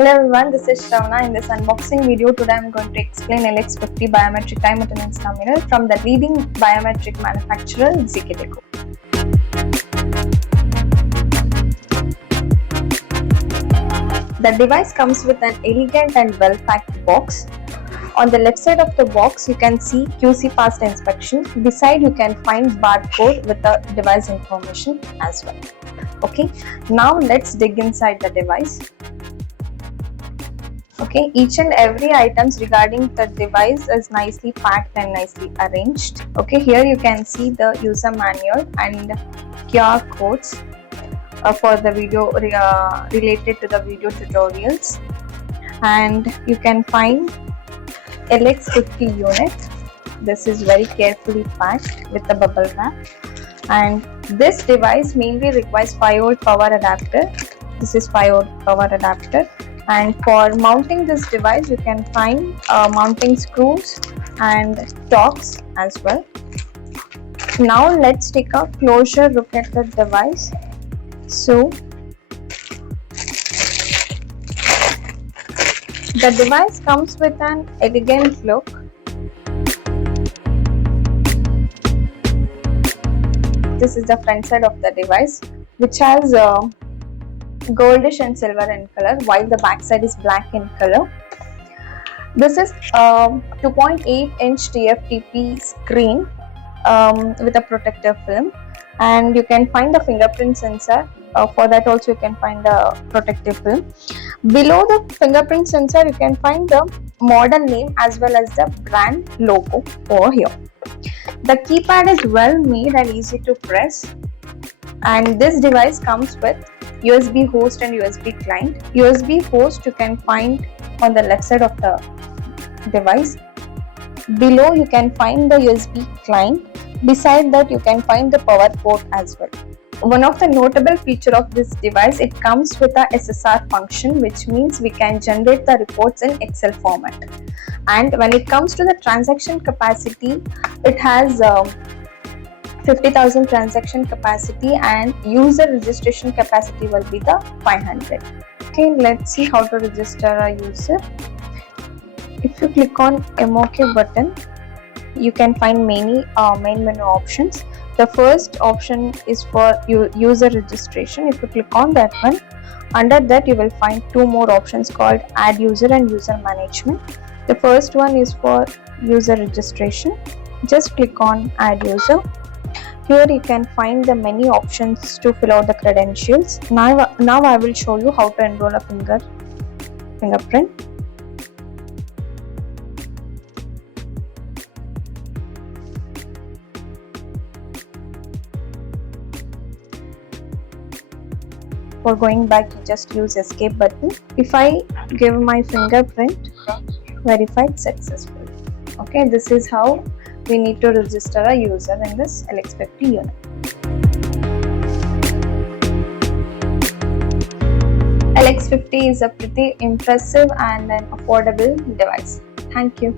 Hello everyone, this is Shravana. In this unboxing video, today I am going to explain LX50 Biometric Time Attendance Terminal from the leading biometric manufacturer ZKTeco. The device comes with an elegant and well-packed box. On the left side of the box, you can see QC past inspection. Beside, you can find barcode with the device information as well. Okay, now let's dig inside the device. Okay, each and every items regarding the device is nicely packed and nicely arranged. Okay, here you can see the user manual and QR codes for the video related to the video tutorials, and you can find LX50 unit. This is very carefully packed with the bubble wrap, and this device mainly requires 5V power adapter. This is 5V power adapter. And for mounting this device, you can find mounting screws and stocks as well. Now let's take a closer look at the device. So the device comes with an elegant look. This is the front side of the device, which has goldish and silver in color, while the back side is black in color. This is 2.8-inch TFTP screen with a protective film, and you can find the fingerprint sensor. For that also you can find the protective film. Below the fingerprint sensor, you can find the model name as well as the brand logo over here. The keypad is well made and easy to press, and this device comes with USB host and USB client. USB host you can find on the left side of the device. Below you can find the USB client. Beside that you can find the power port as well. One of the notable feature of this device, it comes with a SSR function, which means we can generate the reports in Excel format. And when it comes to the transaction capacity, it has 50,000 transaction capacity, and user registration capacity will be the 500. Okay, let's see how to register a user. If you click on MOK button, you can find many main menu options. The first option is for user registration. If you click on that one, under that you will find two more options called add user and user management. The first one is for user registration. Just click on add user. Here you can find the many options to fill out the credentials. Now I will show you how to enroll a fingerprint. For going back, you just use escape button. If I give my fingerprint, verified successful. Okay, this is how we need to register a user in this LX50 unit. LX50 is a pretty impressive and an affordable device. Thank you.